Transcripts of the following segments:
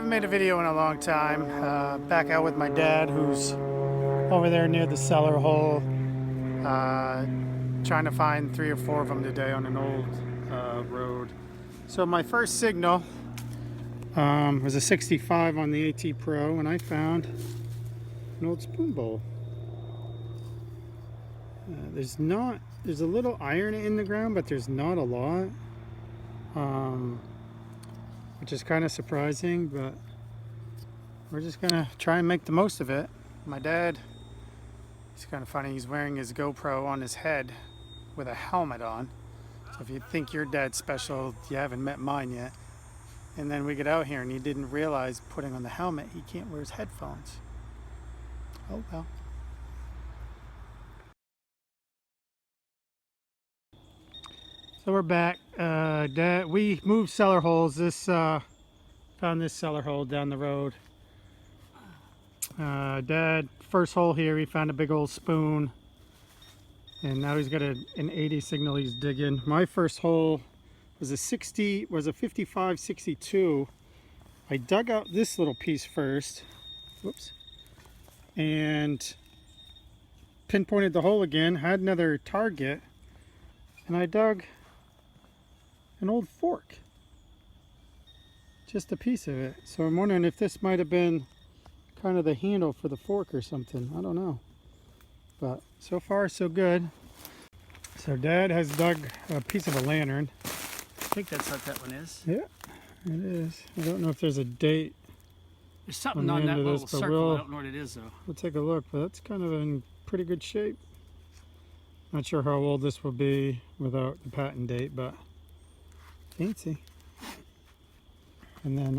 haven't made a video in a long time. Back out with my dad, who's over there near the cellar hole, trying to find 3 or 4 of them today on an old road. So my first signal was a 65 on the AT Pro, and I found an old spoon bowl. There's a little iron in the ground, but there's not a lot, which is kind of surprising, but we're just gonna try and make the most of it. My dad, it's kind of funny, he's wearing his GoPro on his head with a helmet on. So if you think your dad's special, you haven't met mine yet. And then we get out here and he didn't realize putting on the helmet he can't wear his headphones. Oh well. So we're back. Dad, we moved cellar holes. Found this cellar hole down the road. Dad, first hole here, he found a big old spoon, and now he's got an 80 signal he's digging. My first hole was a 55-62. I dug out this little piece first, whoops, and pinpointed the hole again. Had another target, and I dug an old fork, just a piece of it. So I'm wondering if this might have been kind of the handle for the fork or something. I don't know, but so far so good. So Dad has dug a piece of a lantern. I think that's what that one is. Yeah, it is. I don't know if there's a date. There's something on that little circle. I don't know what it is though. We'll take a look, but that's kind of in pretty good shape. Not sure how old this will be without the patent date, but fancy. And then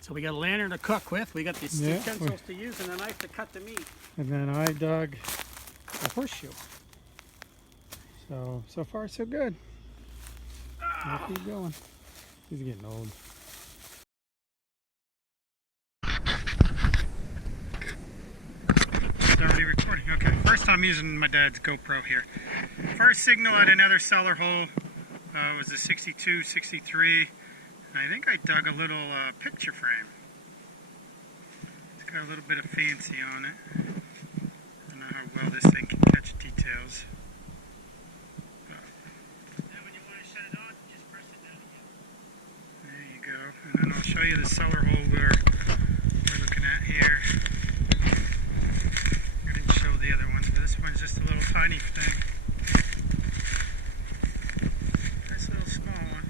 so we got a lantern to cook with, we got these utensils to use, and a knife to cut the meat. And then I dug a horseshoe. So far so good. We'll keep going. He's getting old. It's already recording. Okay, first time using my dad's GoPro here. First signal at another cellar hole was a 62-63. And I think I dug a little picture frame. It's got a little bit of fancy on it. I don't know how well this thing can catch details. And when you want to shut it on, just press it down again. There you go. And then I'll show you the cellar hole we're looking at here. I didn't show the other ones, but this one's just a little tiny thing. Nice little small one.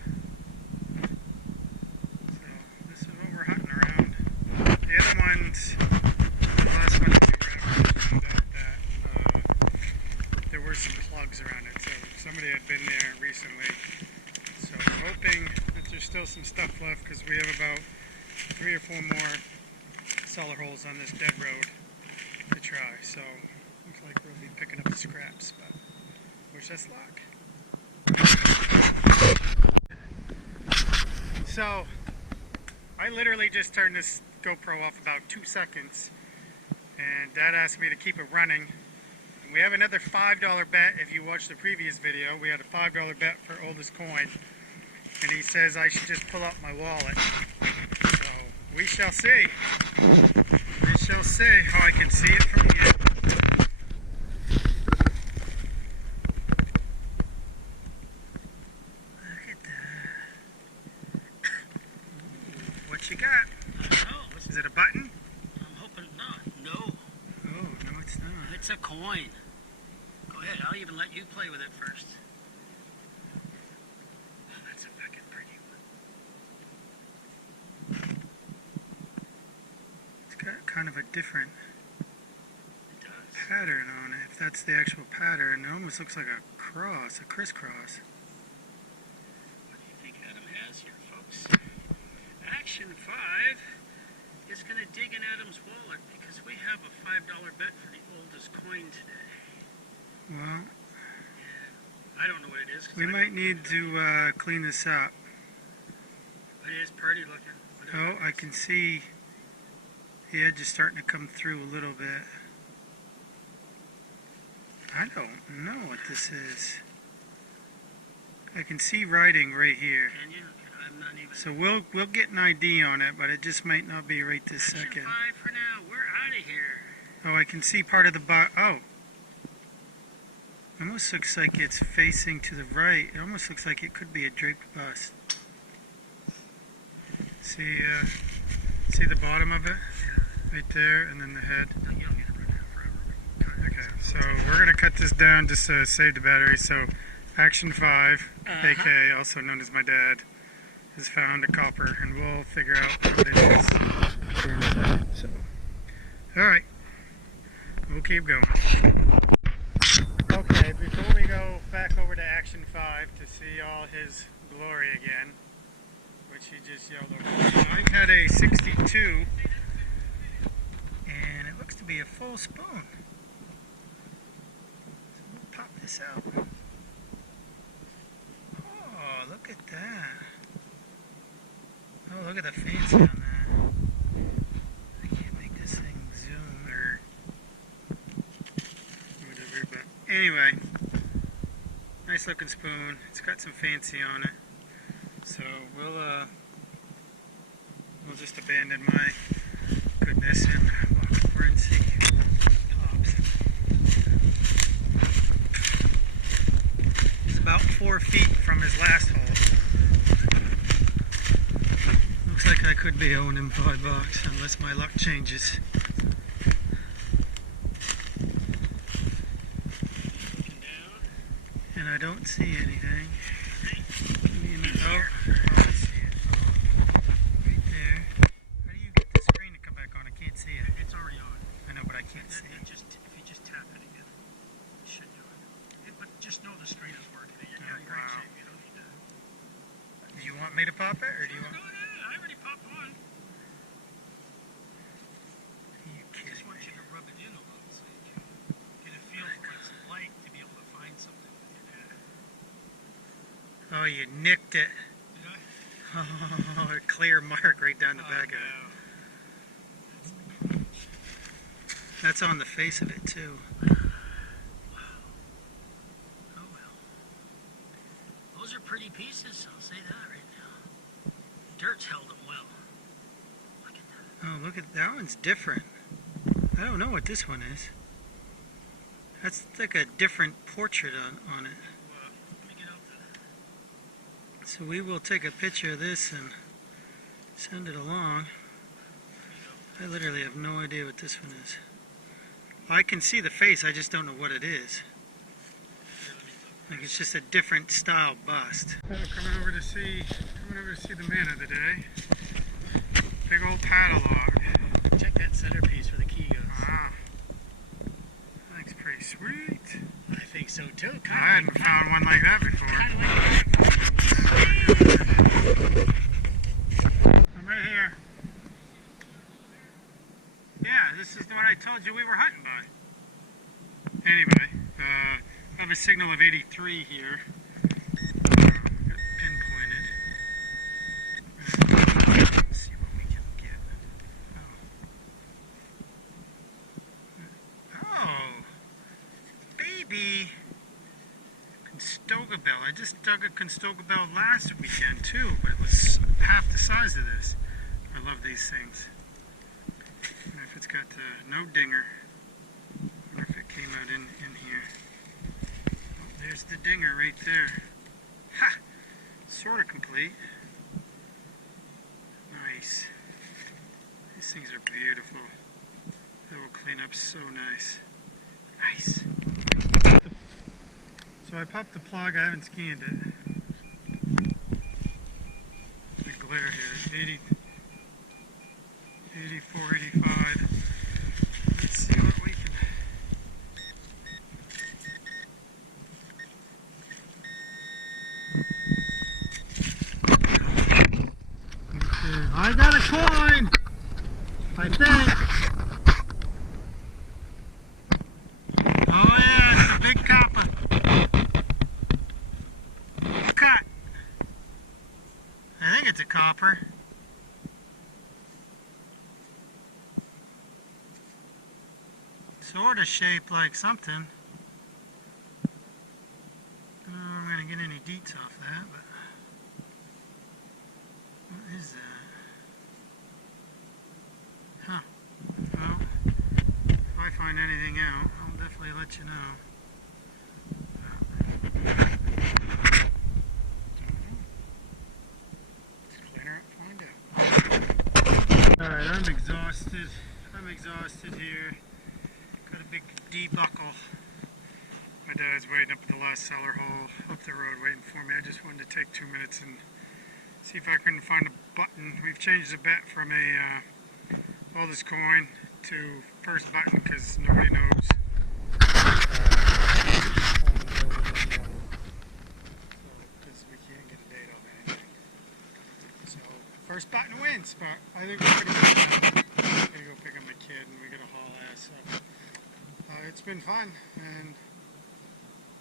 The other ones, the last one that we were at, we found out that there were some plugs around it, so somebody had been there recently. So I'm hoping that there's still some stuff left, because we have about 3 or 4 more cellar holes on this dead road to try. So looks like we'll be picking up the scraps, but wish us luck. So I literally just turned this GoPro off about 2 seconds, and Dad asked me to keep it running. And we have another $5 bet. If you watched the previous video, we had a $5 bet for oldest coin, and he says I should just pull out my wallet. So we shall see. We shall see how I can see it from here. What you got? I don't know. Is it a button? I'm hoping not. No. Oh, no it's not. It's a coin. Go ahead, I'll even let you play with it first. Oh, that's a fucking pretty one. It's got kind of a different It pattern on it. If that's the actual pattern, it almost looks like a cross, a crisscross. What do you think Adam has here, folks? Action 5 is going to dig in Adam's wallet because we have a $5 bet for the oldest coin today. Well, And I don't know what it is. we might need to clean this up. But it is pretty looking. Oh, I can see the edge is starting to come through a little bit. I don't know what this is. I can see writing right here. Can you? I'm not even... So we'll get an ID on it, but it just might not be right this Action second. 5 for now. We're out of here. Oh, I can see part of the oh. Almost looks like it's facing to the right. It almost looks like it could be a draped bust. See the bottom of it? Right there, and then the head. No, you don't need to run that forever. Okay, so we're going to cut this down just to save the battery. So, Action 5, AK, also known as my dad, has found a copper, and we'll figure out what it is. So, alright, we'll keep going. Okay, before we go back over to Action 5 to see all his glory again, which he just yelled over. I had a 62, and it looks to be a full spoon. So we'll pop this out. Oh, look at that. Oh, look at the fancy on that. I can't make this thing zoom or whatever, but anyway, nice looking spoon. It's got some fancy on it. So we'll just abandon my goodness and walk over and see Pops. He's about 4 feet from his last hole. Looks like I could be owing him $5 unless my luck changes. And I don't see anything. Oh, I see it. Right there. How do you get the screen to come back on? I can't see it. It's already on. I know, but I can't see it. If you just tap it again, it should do it. But just know the screen is working. You're in great Wow. shape. You don't need to... Do you want me to pop it, or do you want... No, I already popped one. You I kidding just want me? you to rub it in a little so you can get a feel for what it's like to be able to find something with your dad. Oh, you nicked it. Did I? Oh, a clear mark right down the back of it. That's on the face of it, too. Oh well. Those are pretty pieces, I'll say that right now. Dirt's held them well. Look at that. Oh, look at that one's different. I don't know what this one is. That's like a different portrait on it. Well, let me get out the... So we will take a picture of this and send it along. I literally have no idea what this one is. I can see the face, I just don't know what it is. Like it's just a different style bust. Coming over to see the man of the day. Big old paddle lock. Check that centerpiece where the key goes. Ah, that looks pretty sweet. I think so too. I hadn't found one like that before. I'm right here. Yeah, this is the one I told you we were hunting by. Anyway, I have a signal of 83 here. Pinpointed. Let's see what we can get. Oh, baby. Constoga bell. I just dug a Constoga bell last weekend too, but it was half the size of this. I love these things. And if it's got no dinger, I wonder if it came out in here. Oh, there's the dinger right there. Ha! Sort of complete. Nice. These things are beautiful. They will clean up so nice. Nice. So I popped the plug, I haven't scanned it. The glare here, 80, 84, 85. Let's see what we can... Okay, I got a coin! I think. Oh yeah, it's a big copper. Cut. I think it's a copper. Sort of shaped like something. I don't know if I'm going to get any deets off that, but is that? Huh. Well, if I find anything out, I'll definitely let you know. Let's clear it, find out. Alright, I'm exhausted. Here. Got a big debuckle. My dad's waiting up at the last cellar hole up the road waiting for me. I just wanted to take 2 minutes and see if I couldn't find a button. We've changed the bet from a oldest coin to first button because nobody knows. Because we can't get a date on anything. So first button wins, but I think we're going to win now. I'm going to go pick up my kid and we got to haul ass. So it's been fun, and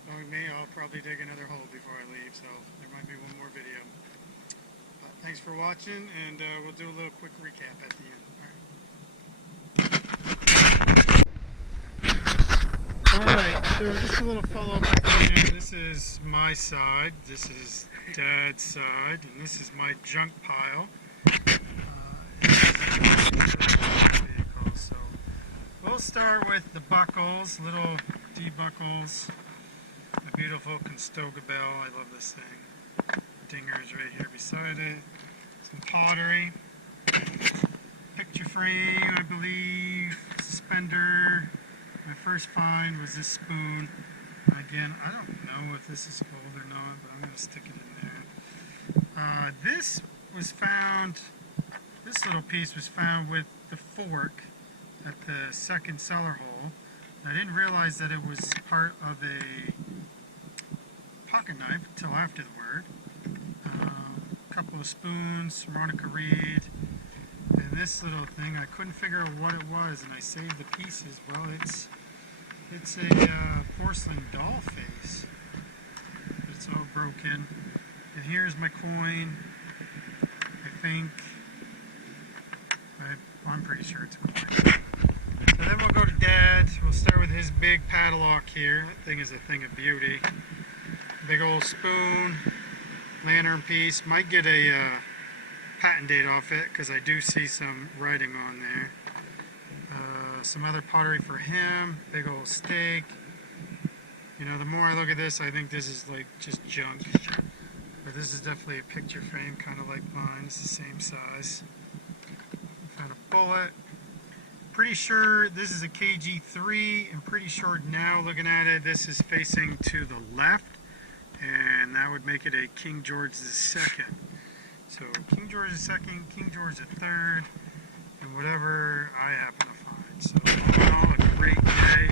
knowing me, I'll probably dig another hole before I leave, so there might be one more video. Thanks for watching, and we'll do a little quick recap at the end. Alright, so just a little follow-up at the end. This is my side, this is Dad's side, and this is my junk pile. So we'll start with the buckles, little D-buckles. The beautiful Constoga bell, I love this thing. Dinger's right here beside it. Some pottery. Picture frame, I believe. Suspender. My first find was this spoon. Again, I don't know if this is gold or not, but I'm going to stick it in there. This was found, this little piece was found with the fork at the second cellar hole. I didn't realize that it was part of a pocket knife until afterward. A couple of spoons, Veronica Reed, and this little thing. I couldn't figure out what it was, and I saved the pieces. Well, it's a porcelain doll face. It's all broken. And here's my coin. I think I'm pretty sure it's a coin. So then we'll go to Dad. We'll start with his big padlock here. That thing is a thing of beauty. Big old spoon, lantern piece. Might get a patent date off it because I do see some writing on there. Some other pottery for him. Big old steak. You know, the more I look at this, I think this is like just junk. But this is definitely a picture frame, kind of like mine. It's the same size. Found a bullet. Pretty sure this is a KG3. I'm pretty sure now, looking at it, this is facing to the left. And that would make it a King George II. So King George II, King George III, and whatever I happen to find. So all in all, a great day.